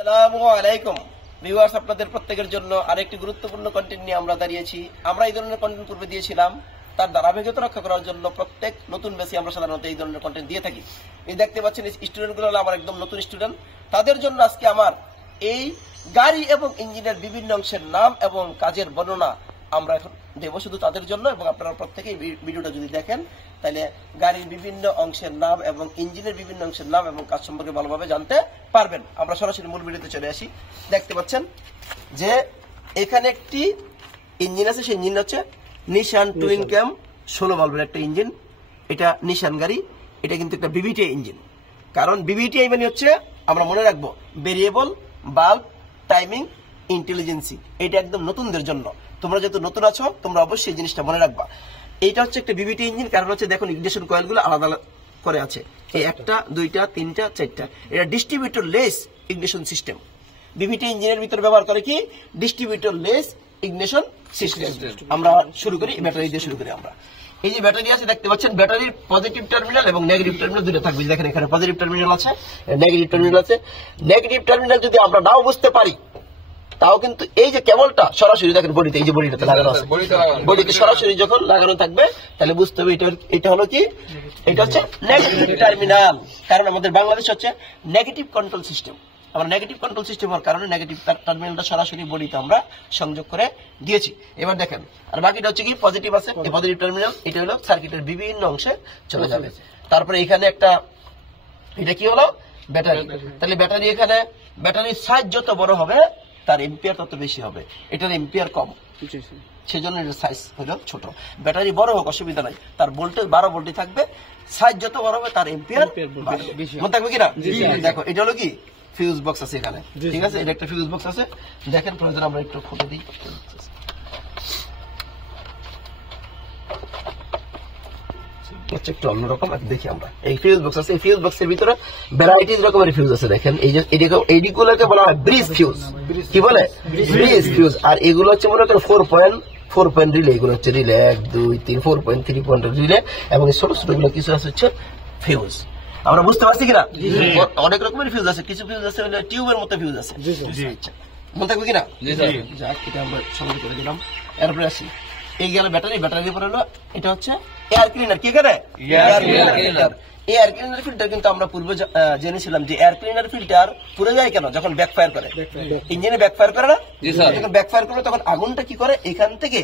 আসসালামু আলাইকুম ভিউয়ার্স, আপনাদের প্রত্যেকের জন্য আরেকটি গুরুত্বপূর্ণ কন্টেন্ট নিয়ে আমরা দাঁড়িয়েছি। আমরা এই ধরনের কন্টেন্ট পূর্বে দিয়েছিলাম, তার ধারাবাহিকতা রক্ষা করার জন্য প্রত্যেক নতুন ব্যাচে আমরা সাধারণত এই ধরনের কন্টেন্ট দিয়ে থাকি। এই দেখতে পাচ্ছেন স্টুডেন্টগুলো হলো আমার একদম নতুন স্টুডেন্ট। তাদের জন্য আজকে আমার এই গাড়ি এবং ইঞ্জিনের বিভিন্ন অংশের নাম এবং কাজের বর্ণনা আমরা এখন দেব শুধু তাদের জন্য। এবং আপনারা প্রত্যেকেই ভিডিওটা যদি দেখেন তাহলে গাড়ির বিভিন্ন অংশের নাম এবং ইঞ্জিনের বিভিন্ন অংশের নাম এবং কাজ সম্পর্কে ভালোভাবে জানতে পারবেন। আমরা সরাসরি মূল ভিডিওতে চলে আসি। দেখতে পাচ্ছেন যে এখানে একটি ইঞ্জিন আছে, সেই ইঞ্জিন হচ্ছে নিশান টুইন ক্যাম 16 ভালভের একটা ইঞ্জিন। এটা নিশান গাড়ি, এটা কিন্তু একটা বিবিটিআই ইঞ্জিন। কারণ বিবিটিআই মানে হচ্ছে আমরা মনে রাখবো ভেরিয়েবল বাল্ব টাইমিং ইন্টেলিজেন্সি। এটা একদম নতুনদের জন্য। তোমরা যেহেতু নতুন আছো তোমরা অবশ্যই এই জিনিসটা মনে রাখবা। এইটা হচ্ছে একটা বিবিটি ইঞ্জিন, কারণ হচ্ছে দেখুন ইগনিশন কয়েলগুলো আলাদা করে আছে, এই একটা দুইটা তিনটা চারটা। এটা distributor less ignition system. BBT ইঞ্জিনের ভিতরে ব্যবহার করে কি ডিস্ট্রিবিউটর লেস ইগনিশন সিস্টেম। আমরা শুরু করি ব্যাটারি দিয়ে শুরু করি। আমরা এই যে ব্যাটারি আছে দেখতে পাচ্ছেন, ব্যাটারির পজিটিভ টার্মিনাল এবং নেগেটিভ টার্মিনাল দুটো থাকবে। দেখেন এখানে পজিটিভ টার্মিনাল আছে, নেগেটিভ টার্মিনাল আছে। নেগেটিভ টার্মিনাল যদি আমরা নাও বুঝতে পারি তাও কিন্তু এই যে কেবলটা সরাসরি দেখেন বডিতে, এই যে বডিটাতে লাগানো আছে, বডিতে সরাসরি যখন লাগানো থাকবে তাহলে বুঝতে হবে এটা হলো কি, এটা হচ্ছে নেগেটিভ টার্মিনাল। কারণ আমাদের বাংলাদেশ হচ্ছে নেগেটিভ কন্ট্রোল সিস্টেম। আমরা নেগেটিভ কন্ট্রোল সিস্টেম হওয়ার কারণে নেগেটিভ টার্মিনালটা সরাসরি বডিতে আমরা সংযোগ করে দিয়েছি। এবার দেখেন আর বাকিটা হচ্ছে কি পজিটিভ আছে, এই পজিটিভ টার্মিনাল এটা হলো সার্কিটের বিভিন্ন অংশে চলে যাবে। তারপরে এখানে একটা এটা কি হলো ব্যাটারি। তাহলে ব্যাটারি এখানে ব্যাটারির সাইজ যত বড় হবে তার এম্পিয়ার তত বেশি হবে, এটার এম্পিয়ার কম, সেজন্য এটার সাইজ হলো ছোট। ব্যাটারি বড় হোক অসুবিধা নাই, তার ভোল্টেজ 12 ভোল্টই থাকবে, সাইজ যত বড় হবে তার এম্পিয়ার মনে থাকবে কিনা। দেখো এটা হলো কি ফিউজ বক্স আছে এখানে, ঠিক আছে, এটা একটা ফিউজ বক্স আছে। দেখেন প্রয়োজন আমরা একটু খুলে দিই। একটু অন্যরকম দেখি আমরা এই ফিউজ বক্স আছে। এই ফিউজ বক্সের ভিতরে ভ্যারাইটিস রকমের ফিউজ আছে। দেখেন এই যে এইগুলোকে বলা হয় ব্রিজ ফিউজ। কি বলে ব্রিজ ফিউজ। আর এগুলো হচ্ছে মনে করেন 4 পয়েন্ট রিলে। এগুলো হচ্ছে রিলে 1 2 3 4.3 পয়েন্ট রিলে। এবং এই ছোট ছোট গুলো কিছু আছে হচ্ছে ফিউজ। আমরা বুঝতে পারছি কিনা। অনেক রকমের ফিউজ আছে, কিছু ফিউজ আছে টিউবের মতো ফিউজ আছে, মনে থাকবে কিনা। যাক এটা আমরা সমাধান করে দিলাম। এরপরে আসি এই গেল ব্যাটারি। ব্যাটারির পরে হলো এটা হচ্ছে এয়ার ক্লিনার। কি করে air cleaner. Air cleaner filter কিন্তু আমরা পূর্বে জেনেছিলাম যে এয়ার ক্লিনার ফিল্টার পুড়ে যায় কেন, যখন ব্যাকফায়ার করে। ইঞ্জিনে ব্যাকফায়ার করে না, যখন ব্যাকফায়ার করে তখন আগুনটা কি করে এখান থেকে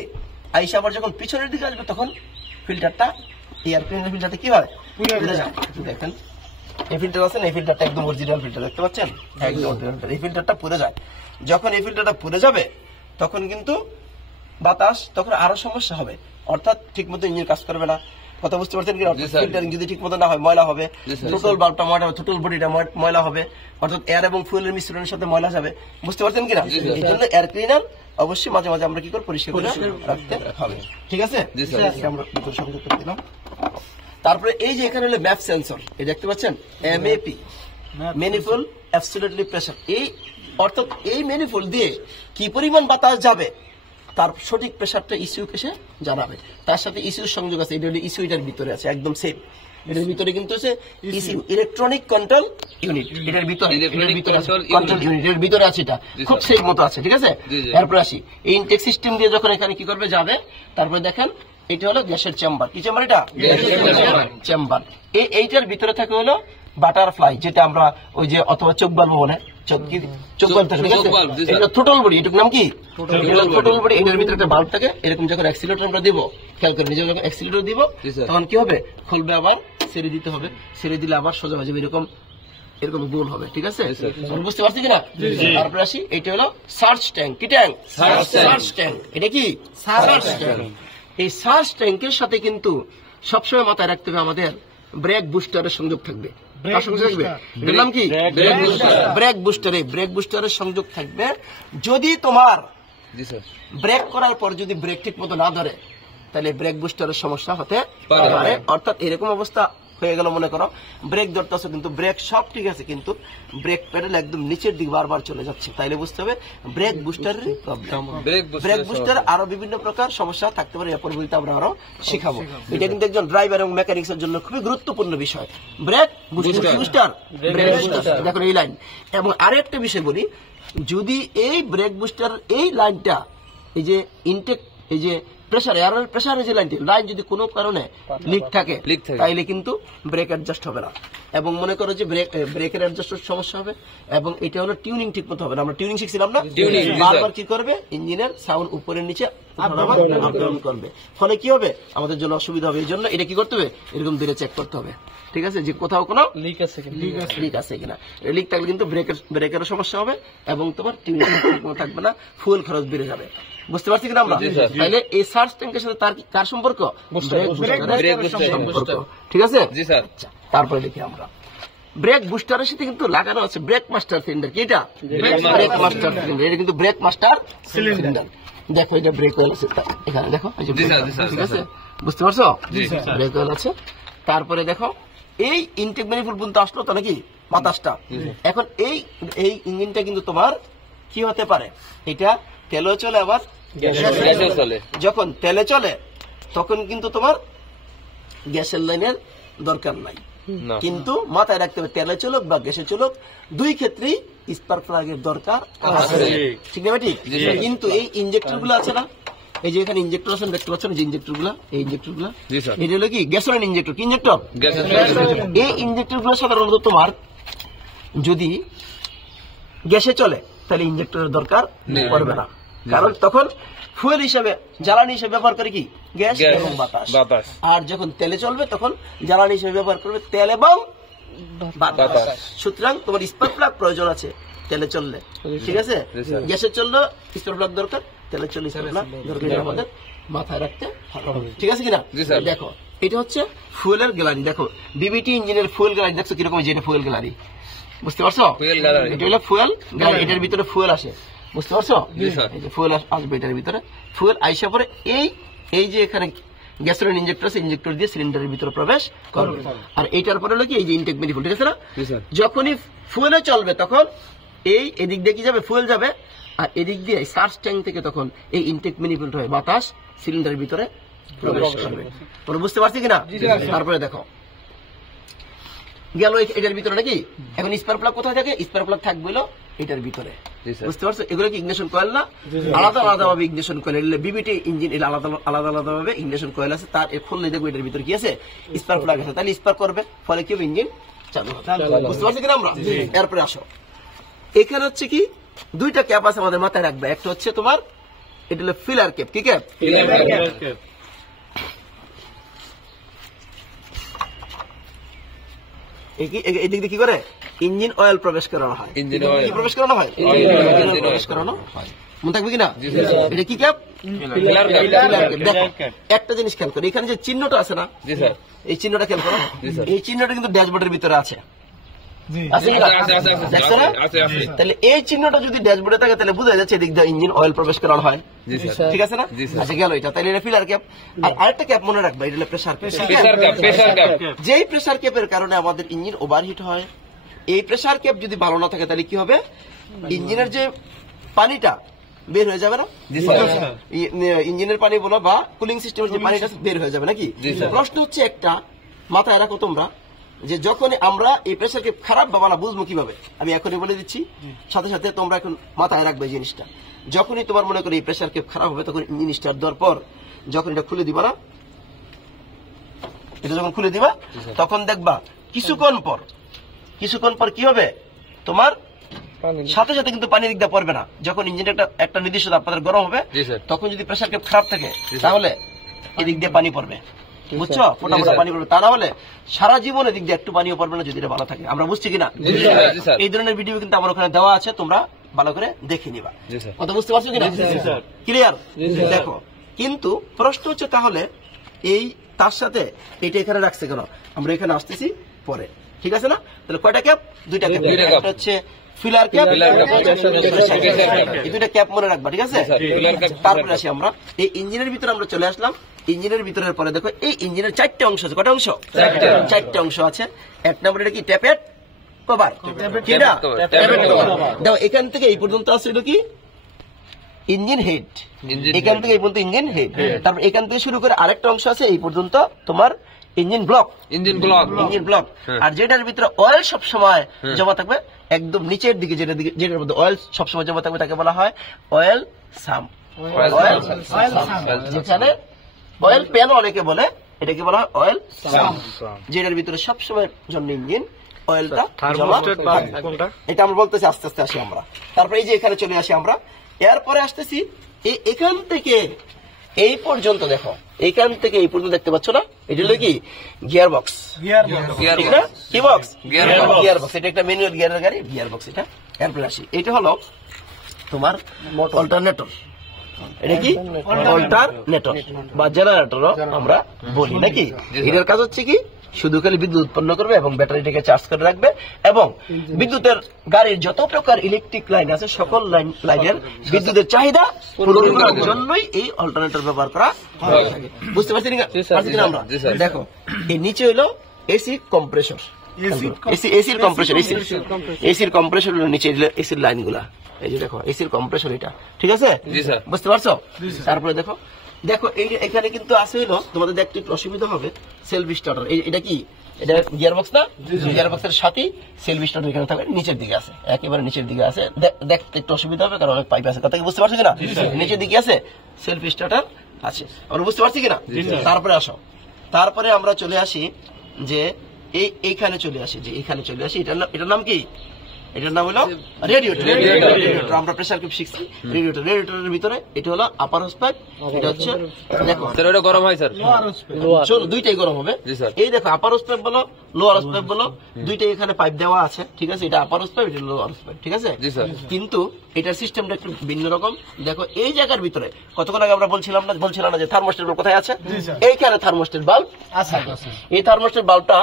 আইসা আবার যখন পিছনের দিকে আসবে তখন ফিল্টারটা এয়ার ক্লিনার ফিল্টারটা কি হয় পুড়ে যায়। দেখেন এই ফিল্টার আছে না, এই ফিল্টারটা একদম অরিজিনাল ফিল্টার, দেখতে পাচ্ছেন একদম অরিজিনাল। এই ফিল্টারটা পুড়ে যায়, যখন এই ফিল্টারটা পুড়ে যাবে তখন কিন্তু বাতাস তখন আরো সমস্যা হবে, অর্থাৎ ঠিক মতো ইঞ্জিন কাজ করবে না। কথা বুঝতে পারছেন কি। ফিল্টারিং যদি ঠিক মতো না হয় ময়লা হবে, টোটাল বাল্বটা ময়লা হবে, টোটাল বডিটা ময়লা হবে, অর্থাৎ এয়ার এবং ফুয়েলের মিশ্রণের সাথে ময়লা যাবে। বুঝতে পারছেন কিনা। এই জন্য এয়ার ক্লিনার অবশ্যই মাঝে মাঝে আমরা কি করে পরিষ্কার করে রাখতে হবে, ঠিক আছে। আমরা ভিতরে সংযোগ করে দিলাম। তারপরে এই যে এখানে হলো ম্যাপ সেন্সর, এই দেখতে পাচ্ছেন MAP ম্যানিফোল্ড অ্যাবসলিউটলি প্রেসার। এই অর্থাৎ এই ম্যানিফোল্ড দিয়ে কি পরিমাণ বাতাস যাবে তার সঠিক প্রেসারটা ইসিউ এসে জানাবে। তার সাথে ইসিউ সংযোগ আছে, এটা হলো ইসিউ, এটার ভিতরে আছে একদম সেম। এটার ভিতরে কিন্তু আছে ইসিউ ইলেকট্রনিক কন্ট্রোল ইউনিট, এটার ভিতরে কন্ট্রোল ইউনিট এর ভিতরে আছে, এটা খুব সেম মতো আছে, ঠিক আছে। এরপর আসি এই ইনটেক সিস্টেম দিয়ে যখন এখানে কি করবে যাবে। তারপরে দেখেন এটা হলো গ্যাসের চেম্বার। কি চেম্বার এটা চেম্বার। এইটার ভিতরে থাকে হলো বাটারফ্লাই, যেটা আমরা ওই যে অথবা চোখ বাল্ব বলে, চোখ বাল্ব থাকে, ঠিক আছে। এটা টোটাল বডি, এটার নাম কি টোটাল বডি। এটার ভিতরে একটা বাল্ব থাকে। এরকম যখন অ্যাক্সিলারেটর আমরা দিব, খেয়াল করে নিজে যখন অ্যাক্সিলারেটর দিব তখন কি হবে খুলবে, আবার ছেড়ে দিতে হবে, ছেড়ে দিলে আবার সোজা হয়ে যাবে, এরকম গোল হবে, ঠিক আছে। বুঝতে পারছি কিনা। তারপরে আসি এটা হলো সার্চ ট্যাঙ্ক। কি ট্যাঙ্ক সার্চ ট্যাঙ্ক। এটা কি সার্চ ট্যাঙ্ক। এই সার্চ ট্যাঙ্কের সাথে কিন্তু সবসময় মাথায় রাখতে হবে আমাদের ব্রেক বুস্টারের সংযোগ থাকবে। নাম কি ব্রেক বুস্টার। এই ব্রেক বুস্টারের সংযোগ থাকবে। যদি তোমার ব্রেক করার পর যদি ব্রেক ঠিক মতো না ধরে তাহলে ব্রেক বুস্টারের সমস্যা হতে পারে। অর্থাৎ এরকম অবস্থা হয়ে গেল মনে করো ব্রেক ধরতেছো কিন্তু ব্রেক সব ঠিক আছে কিন্তু ব্রেক প্যাডেল একদম নিচের দিকে বারবার চলে যাচ্ছে, তাইলে বুঝতে হবে ব্রেক বুস্টারের প্রবলেম। ব্রেক বুস্টার আরো বিভিন্ন প্রকার সমস্যা থাকতে পারে, এরপর বলতে আমরা আরো শিখাবো। এটা কিন্তু একজন ড্রাইভার এবং মেকানিক্স এর জন্য খুবই গুরুত্বপূর্ণ বিষয়। ব্রেক বুস্টার, ব্রেক বুস্টার দেখো এই লাইন। এবং আরেকটা বিষয় বলি, যদি এই ব্রেক বুস্টার এই লাইনটা এই যে ইনটেক এই যে প্রেসার এয়ারের প্রেসারের যে লাইন যদি কোনো কারণে লিক থাকে তাইলে কিন্তু ব্রেক অ্যাডজাস্ট হবে না। এবং মনে করো যে ব্রেকের অ্যাডজাস্টের সমস্যা হবে এবং এটা হলো টিউনিং ঠিক মতো হবে না। আমরা টিউনিং শিখছিলাম না, বারবার কি করবে ইঞ্জিনের সাউন্ড উপরের নিচে আপ ডাউন করবে, ফলে কি হবে আমাদের জন্য অসুবিধা হবে। এই জন্য এটা কি করতে হবে এরকম ধীরে চেক করতে হবে, ঠিক আছে, যে কোথাও কোনো লিক আছে কিনা। লিক থাকলে কিন্তু ব্রেকের সমস্যা হবে এবং তোমার টিউনিং থাকবে না, ফুয়েল খরচ বেড়ে যাবে। বুঝতে পারছি কিনা আমরা? তাহলে এই সার্চ ট্যাঙ্কের সাথে তার কার সম্পর্ক? সম্পর্ক, ঠিক আছে। তারপরে দেখি আমরা ব্রেক বুস্টারের সাথে কিন্তু লাগানো আছে ব্রেক মাস্টার সিলিন্ডার। কি এটা? Break master cylinder. এটা কিন্তু ব্রেক মাস্টার সিলিন্ডার। দেখো এটা ব্রেক অয়েল আছে এখানে, দেখো ঠিক আছে, বুঝতে পারছো? ব্রেক অয়েল আছে। তারপরে দেখো এই ইনটেক ম্যানিফোল্ড পর্যন্ত আসলো তো নাকি বাতাসটা। এখন এই ইঞ্জিনটা কিন্তু তোমার কি হতে পারে, এটা তেলেও চলে আবার গ্যাসেও চলে। যখন তেলে চলে তখন কিন্তু তোমার গ্যাসের লাইনের দরকার নাই, কিন্তু মাথায় রাখতে হবে তেলে চলুক বা গ্যাসে চলুক দুই ক্ষেত্রেই স্পার্ক প্লাগের দরকার আছে, ঠিক না? ঠিক। কিন্তু এই ইনজেক্টর গুলো আছে না, এই যে এখানে ইনজেক্টর আছে দেখতে পাচ্ছেন যে ইনজেক্টর গুলা, এই ইনজেক্টর গুলা এটা হলো কি গ্যাসোলিন ইনজেক্টর। কি ইনজেক্টর? এই ইনজেক্টর গুলো সাধারণত তোমার যদি গ্যাসে চলে তাহলে ইনজেক্টরের দরকার পড়বে না, কারণ তখন ফুয়েল হিসেবে জ্বালানি হিসেবে ব্যবহার করে কি গ্যাস এবং বাতাস। আর যখন তেলে চলবে তখন জ্বালানি হিসেবে ব্যবহার করবে তেল এবং বাতাস। সুতরাং তোমার স্পার্ক প্লাগ প্রয়োজন আছে তেলে চললে, ঠিক আছে। গ্যাসে চললে স্পার্ক প্লাগ দরকার, তেলে চললে স্পার্ক প্লাগ দরকার, আমাদের মাথায় রাখতে হবে, ঠিক আছে কিনা? দেখো এটা হচ্ছে ফুয়েলের গ্যালারি। দেখো বিবিটি ইঞ্জিনের ফুয়েল গ্যালারি দেখছো কিরকম, যে এটা ফুয়েল গ্যালারি, বুঝতে পারছো? এটা হলো ফুয়েল গ্যালারি, এটার ভিতরে ফুয়েল আসে, বুঝতে পারছো? এই যে ফুয়েল আসবে এটার ভিতরে, ফুয়েল আইসা পরে এই যে এখানে গ্যাসোলিন ইনজেক্টর আছে, ইনজেক্টর দিয়ে সিলিন্ডারের ভিতরে প্রবেশ করবে। আর এইটার পরে হলো কি এই যে ইনটেক ম্যানিফোল্ড, ঠিক আছে না? যখনই ফুয়েলে চলবে তখন এই এদিক দিয়ে কি যাবে, ফুয়েল যাবে, আর এদিক দিয়ে সার্চ ট্যাঙ্ক থেকে তখন এই ইনটেক ম্যানিফোল্ড হয়ে বাতাস সিলিন্ডারের ভিতরে প্রবেশ করবে। তোমরা বুঝতে পারছি কিনা? তারপরে দেখো গেল এটার ভিতরে নাকি। এখন স্পার্ক প্লাগ কোথায় থাকে? স্পার্ক প্লাগ থাকবে এটার ভিতরে, বুঝতে পারছো? এগুলো কি ইগনিশন কয়েল না? আলাদা আলাদা ভাবে ইগনিশন কয়েল, বিবিটি ইঞ্জিন আলাদা আলাদা ভাবে ইগনিশন কয়েল আছে। তার খুললে দেখবো এটার ভিতরে কি আছে, স্পার্ক প্লাগ আছে, তাহলে স্পার্ক করবে, ফলে কি ইঞ্জিন চালু হবে। বুঝতে পারছি কিনা আমরা? এরপরে আসো, এখানে হচ্ছে কি দুইটা ক্যাপ আছে আমাদের মাথায় রাখবে। একটা হচ্ছে তোমার এটা হলো ফিলার ক্যাপ। কি ক্যাপ? এদিক দিয়ে কি করে ইঞ্জিন অয়েল প্রবেশ করানো হয়, প্রবেশ করানো হয়, প্রবেশ করানো হয়, মনে থাকবে কিনা? এটা কি ক্যাপ? দেখো একটা জিনিস খেয়াল করো, এখানে যে চিহ্নটা আছে না, এই চিহ্নটা খেয়াল করো, এই চিহ্নটা কিন্তু ড্যাশবোর্ডের ভিতরে আছে, তাহলে এই চিহ্নটা যদি ড্যাশবোর্ডে থাকে তাহলে বোঝা যাচ্ছে এদিক দিয়ে ইঞ্জিন অয়েল প্রবেশ করানো হয়, ঠিক আছে না? আচ্ছা গেল এটা, তাহলে এটা ফিলার ক্যাপ। আর আরেকটা ক্যাপ মনে রাখবে, এটা হলো প্রেসার ক্যাপ। যেই প্রেসার ক্যাপের কারণে আমাদের ইঞ্জিন ওভারহিট হয়, এই প্রেসার ক্যাপ যদি ভালো না থাকে তাহলে কি হবে, ইঞ্জিনের যে পানিটা বের হয়ে যাবে না, ইঞ্জিনের পানি বলো বা কুলিং সিস্টেমের যে পানিটা বের হয়ে যাবে নাকি। প্রশ্ন হচ্ছে একটা, মাথায় রাখো তোমরা, যে যখন আমরা এই প্রেসারকে খারাপ বা ভালো বুঝবো কিভাবে, আমি এখনই বলে দিচ্ছি, সাথে সাথে তোমরা এখন মাথায় রাখবে জিনিসটা। যখনই তোমার মনে করো এই প্রেসারকে খারাপ হবে তখন ইঞ্জিন স্টার্ট দেওয়ার পর যখন এটা খুলে দিবা না, এটা যখন খুলে দিবা তখন দেখবা কিছুক্ষণ পর কি হবে, তোমার সাথে সাথে কিন্তু পানি দিক দিয়ে পড়বে না। যখন ইঞ্জিন একটা নির্দিষ্ট তাপমাত্রা গরম হবে তখন যদি প্রেসার ক্যাপ খারাপ থাকে তাহলে এদিক দিয়ে পানি পড়বে, বুঝছো? মোটামুটি পানি পড়বে, তা না হলে সারা জীবন এদিক দিয়ে একটু পানিও পড়বে না যদি এটা ভালো থাকে। আমরা বুঝছি কিনা? এই ধরনের ভিডিও কিন্তু আমার ওখানে দেওয়া আছে, তোমরা ভালো করে দেখে নিবা। কথা বুঝতে পারছো কিনা? ক্লিয়ার? দেখো কিন্তু প্রশ্ন হচ্ছে তাহলে এই তার সাথে এটা এখানে রাখছে কেন? আমরা এখানে আসতেছি পরে, ঠিক আছে না? তাহলে কয়টা ক্যাপ? দুইটা ক্যাপ। একটা হচ্ছে ফিলার ক্যাপ, এই দুইটা ক্যাপ মনে রাখবা, ঠিক আছে? তারপরে আসি আমরা এই ইঞ্জিনের ভিতরে আমরা চলে আসলাম। ইঞ্জিনের ভিতরের পরে দেখো এই ইঞ্জিনের 4টে অংশ আছে। কটা অংশ? 4টে অংশ আছে। এক নম্বর এটা কি ট্যাপেট কভার, দেখো এখান থেকে এই পর্যন্ত আছে এটা কি ইঞ্জিন হেড, এখান থেকে এই পর্যন্ত ইঞ্জিন হেড। তারপর এখান থেকে শুরু করে আরেকটা অংশ আছে এই পর্যন্ত তোমার ইঞ্জিন ব্লক, ইঞ্জিন ব্লক। আর যেটার ভিতরে অয়েল সবসময় জমা থাকবে একদম নিচের দিকে, যেটার মধ্যে অয়েল সবসময় জমা থাকবে তাকে বলা হয় অয়েল সাম্প। যেখানে অয়েল প্যান অনেকে বলে, এটাকে বলা হয় অয়েল সাম্প, যেটার ভিতরে সবসময় জন্য ইঞ্জিন অয়েলটা জমা থাকবে। এটা আমরা বলতেছি, আস্তে আস্তে আসি আমরা। তারপরে এই যে এখানে চলে আসি আমরা, এরপরে আসতেছি এখান থেকে এই পর্যন্ত। দেখো এইখান থেকে এই পর্যন্ত দেখতে পাচ্ছ না, এটা হলো কি গিয়ার বক্স, কি বক্স? Gear box. এটা একটা ম্যানুয়াল গিয়ারের গাড়ি, গিয়ার বক্স। এটা এরপরে আসি, এটা হলো তোমার অল্টারনেটর। এটা কি অল্টারনেটর বা জেনারেটরও আমরা বলি নাকি? এটার কাজ হচ্ছে কি শুধু খালি বিদ্যুৎ উৎপন্ন করবে এবং ব্যাটারিটাকে চার্জ করে রাখবে, এবং বিদ্যুতের গাড়ির যত প্রকার ইলেকট্রিক লাইন আছে সকল লাইনের বিদ্যুতের চাহিদা পূরণ করার জন্যই এই অল্টারনেটর ব্যবহার করা হয়। বুঝতে পারছি না আমরা? দেখো এই নিচে হলো এসি কম্প্রেসর, এসির কম্প্রেসর, এসির কম্প্রেসর নিচে এসির লাইন গুলা। এই যে দেখো এসির কম্প্রেসর এটা, ঠিক আছে? বুঝতে পারছো? তারপরে দেখো এখানে কিন্তু আছে হলো তোমাদের দেখতে একটু অসুবিধা হবে সেলফ স্টার্টার। এটা কি? এটা গিয়ার বক্স না? গিয়ার বক্সের সাথে সেলফ স্টার্টার এখানে থাকবে, নিচের দিকে আছে, একেবারে নিচের দিকে আছে। দেখতে একটু অসুবিধা হবে কারণ অনেক পাইপ আছে, কথা কি বুঝতে পারছো কিনা? নিচের দিকে আছে সেলফ স্টার্টার আছে, আমরা বুঝতে পারছি কিনা? তারপরে আসো, তারপরে আমরা চলে আসি যে এইখানে চলে আসি, যে এইখানে চলে আসি। এটার নাম কি? এটার নাম হলো রেডিয়েটর। আমরা প্রেসার কুপ শিখছি। রেডিয়েটরের ভিতরে এটা হলো আপার হোস পাইপ, এটা হচ্ছে দেখো এটা গরম হয় স্যার, চলো দুইটাই গরম হবে। এই দেখো আপার হোস পাইপ বলো লোয়ার হোস পাইপ বলো, দুইটাই এখানে পাইপ দেওয়া আছে, ঠিক আছে? এটা আপার হোস পাইপ, এটা লোয়ার হোস পাইপ, ঠিক আছে? কিন্তু এটার সিস্টেমটা একটু ভিন্ন রকম। দেখো এই জায়গার ভিতরে কতক্ষণ আগে আমরা বলছিলাম না যে থার্মোস্টেট কোথায় আছে? এইখানে থার্মোস্টেট বাল্ব আছে। এই থার্মোস্টেট বাল্বটা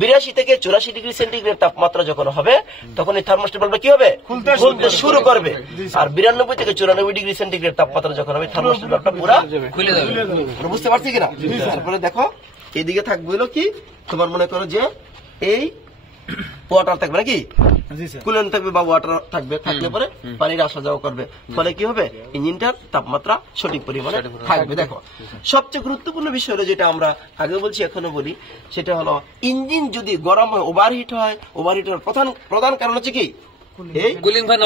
82 থেকে 84 ডিগ্রি সেন্টিগ্রেড তাপমাত্রা যখন হবে তখন এই থার্মোস্টেট বাল্বটা কি হবে? খুলতে শুরু করবে। আর 92 থেকে 94 ডিগ্রি সেন্টিগ্রেড তাপমাত্রা যখন হবে থার্মোস্টেট বাল্বটা পুরো খুলে যাবে। বুঝতে পারছি কিনা? তারপরে দেখো এইদিকে থাকবে হলো কি তোমার মনে করো যে এই ওয়াটার থাকবে নাকি, কুলেন্ট থাকবে বা ওয়াটার থাকবে, থাকলে পরে পানির আসা যাওয়া করবে, ফলে কি হবে ইঞ্জিনটার তাপমাত্রা সঠিক পরিমাণে থাকবে। দেখো সবচেয়ে গুরুত্বপূর্ণ বিষয় হলো যেটা আমরা আগে বলছি এখনো বলি, সেটা হলো ইঞ্জিন যদি গরম হয় ওভারহিট হয়, ওভারহিটের প্রধান কারণ হচ্ছে কি এই কুলিং ফ্যান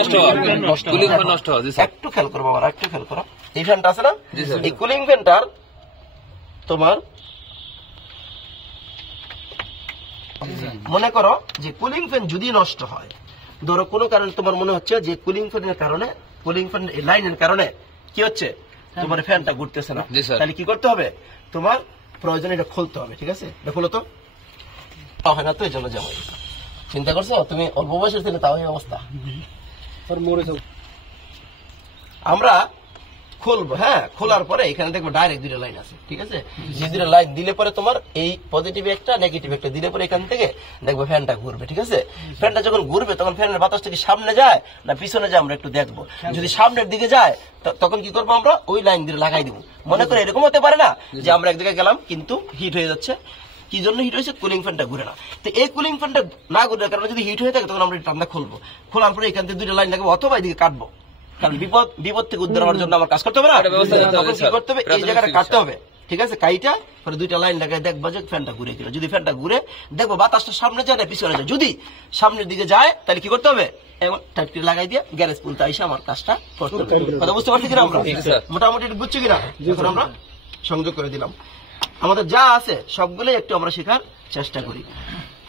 নষ্ট হয়। একটু খেয়াল করো বাবা, একটু খেয়াল করো, এই ফ্যানটা আছে না, এই কুলিং ফ্যানটার তোমার মনে করো যে কুলিং ফ্যান যদি নষ্ট হয়, ধরো কোনো কারণে তোমার মনে হচ্ছে যে কুলিং ফ্যানের কারণে, কুলিং ফ্যান লাইনের কারণে কি হচ্ছে তোমার ফ্যানটা ঘুরতেছে না, তাহলে কি করতে হবে? তোমার প্রয়োজনে এটা খুলতে হবে, ঠিক আছে? এটা খুলো তো, হয় না তো এই জন্য যেমন চিন্তা করছো তুমি অল্প বয়সের ছেলে, তাও এই অবস্থা। আমরা খুলবো, হ্যাঁ, খোলার পরে এখানে দেখবো ডাইরেক্ট দুটো লাইন আছে, ঠিক আছে? যে দুটো লাইন দিলে পরে তোমার এই পজিটিভ একটা নেগেটিভ একটা দিলে পরে এখান থেকে দেখবো ফ্যানটা ঘুরবে, ঠিক আছে? ফ্যানটা যখন ঘুরবে তখন ফ্যানের বাতাসটা কি সামনে যায় না পিছনে যায় আমরা একটু দেখবো। যদি সামনের দিকে যায় তখন কি করবো? আমরা ওই লাইন দিয়ে লাগাই দিব। মনে করে এরকম হতে পারে না যে আমরা এক জায়গায় গেলাম কিন্তু হিট হয়ে যাচ্ছে, কি জন্য হিট হয়েছে? কুলিং ফ্যানটা ঘুরে না। তো এই কুলিং ফ্যানটা না ঘুরে কারণে যদি হিট হয়ে থাকে তখন আমরা ঠান্ডা খুলবো, খোলার পরে এখান থেকে দুটো লাইন লাগাবো অথবা এদিকে কাটবো, কারণ বিপদ থেকে উদ্ধার হওয়ার জন্য আমার কাজ করতে হবে না, তখন কি করতে হবে? এই জায়গাটা কাটতে হবে, ঠিক আছে? কাইটা পরে দুইটা লাইন লাগাই দেখবো যে ফ্যানটা ঘুরে গেল। যদি ফ্যানটা ঘুরে দেখবো বাতাসটা সামনে যায় না পিছনে যায়, যদি সামনের দিকে যায় তাহলে কি করতে হবে? এবং টাইটটি লাগাই দিয়ে গ্যারেজ পুলতে এসে আমার কাজটা করতে হবে। কথা বুঝতে পারছি কিনা আমরা? মোটামুটি বুঝছি কিনা? এখন আমরা সংযোগ করে দিলাম, আমাদের যা আছে সবগুলোই একটু আমরা শেখার চেষ্টা করি,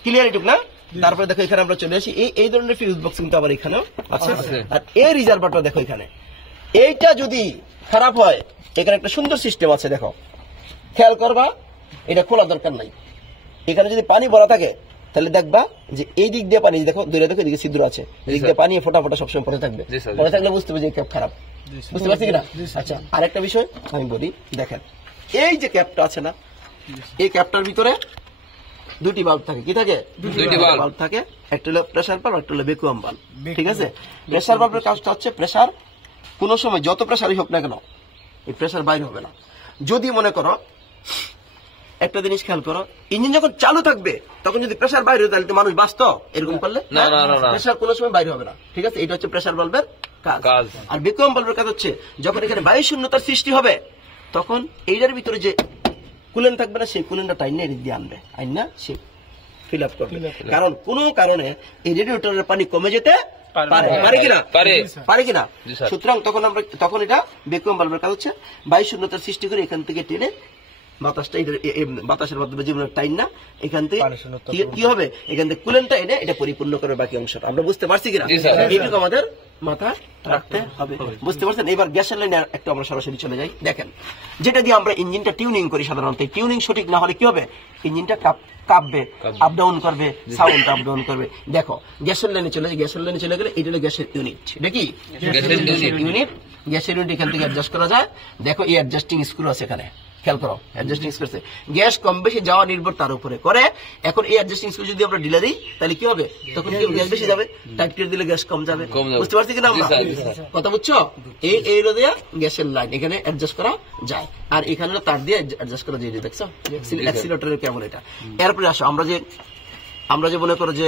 ক্লিয়ার এটুক না? তারপরে দেখো এখানে আমরা চলে আসি, এই ধরনের ফিউজ বক্স কিন্তু আবার এখানেও আছে। আর এই রিজার্ভারটা দেখো এখানে, এইটা যদি খারাপ হয় এখানে একটা সুন্দর সিস্টেম আছে, দেখো খেয়াল করবা, এটা খোলা দরকার নাই। এখানে যদি পানি ভরা থাকে তাহলে দেখবা যে এই দিক দিয়ে পানি, দেখো দূরে দেখো এদিকে ছিদ্র আছে, এদিক দিয়ে পানি ফোটা ফোটা সবসময় পড়ে থাকবে, পড়ে থাকলে বুঝতে হবে যে ক্যাপ খারাপ। বুঝতে পারছি কিনা? আচ্ছা, আরেকটা বিষয় আমি বলি, দেখেন এই যে ক্যাপটা আছে না, এই ক্যাপটার ভিতরে দুটি বাল্ব থাকে। কি থাকে? দুটি বাল্ব থাকে। একটা হলো প্রেসার বাল্ব, একটা হলো ভ্যাকুয়াম বাল্ব। ঠিক আছে? প্রেসার বাল্বের কাজটা হচ্ছে প্রেসার কোন সময় যত প্রেসারই হোক না কেন এই প্রেসার বাইরে হবে না। যদি মনে করো একটা জিনিস খেয়াল করো, ইঞ্জিন যখন চালু থাকবে তখন যদি প্রেসার বাইরে হয় তাহলে তো মানুষ বাঁচত এরকম করলে? প্রেসার কোনো সময় বাইরে হবে না। ঠিক আছে? এটা হচ্ছে প্রেসার বাল্বের কাজ। আর ভ্যাকুয়াম বাল্বের কাজ হচ্ছে যখন এখানে বায়ু শূন্যতার সৃষ্টি হবে তখন এইটার ভিতরে যে কুলেন্ট থাকবে না সেই কুলেন্টটা টাইনে এদিক দিয়ে আনবে, আইনা সে ফিল আপ করবে। কারণ কোনো কারণে এই রেডিয়েটরের পানি কমে যেতে পারে কিনা। সুতরাং তখন এটা ভ্যাকুয়াম বাল্বের কাজ হচ্ছে বায়ু শূন্যতার সৃষ্টি করে এখান থেকে টেনে বাতাসটা বাতাসের মাধ্যমে জীবন টাইম না এখান থেকে কি হবে, এখান থেকে কুলেন্টটা এনে এটা পরিপূর্ণ করে বাকি অংশটা। আমরা বুঝতে পারছি কিনা? এইটুকু আমাদের মাথা রাখতে হবে। বুঝতে পারছেন? এবার গ্যাসের লাইনে একটু আমরা সরাসরি চলে যাই। দেখেন, যেটা দিয়ে আমরা ইঞ্জিনটা টিউনিং করি সাধারণত, টিউনিং সঠিক না হলে কি হবে, ইঞ্জিনটা কাঁপবে, আপ ডাউন করবে, সাউন্ড আপ ডাউন করবে। দেখো গ্যাসের লাইনে চলে যায়, গ্যাসের লাইনে চলে গেলে এটা হলো গ্যাসের ইউনিট। এটা কি ইউনিট? গ্যাসের ইউনিট এখান থেকে অ্যাডজাস্ট করা যায়। দেখো এই অ্যাডজাস্টিং স্ক্রু আছে এখানে, খেয়াল করো। অ্যাডজাস্টিং স্ক্রু আছে, গ্যাস কম বেশি যাওয়া নির্ভর তার উপরে করে। এখন এই অ্যাডজাস্টিং স্ক্রু যদি আমরা ঢিলা দিই তাহলে কি হবে, তখন কি গ্যাস বেশি যাবে, টাইট করে দিলে গ্যাস কম যাবে। বুঝতে পারছি কিনা আমরা? কথা বুঝছো? এই দিয়ে গ্যাসের লাইন এখানে অ্যাডজাস্ট করা যায়, আর এখানে তার দিয়ে অ্যাডজাস্ট করা যায়। দেখছো অ্যাক্সিলারেটরের কেমন এটা। এরপরে আসো আমরা যে মনে করো যে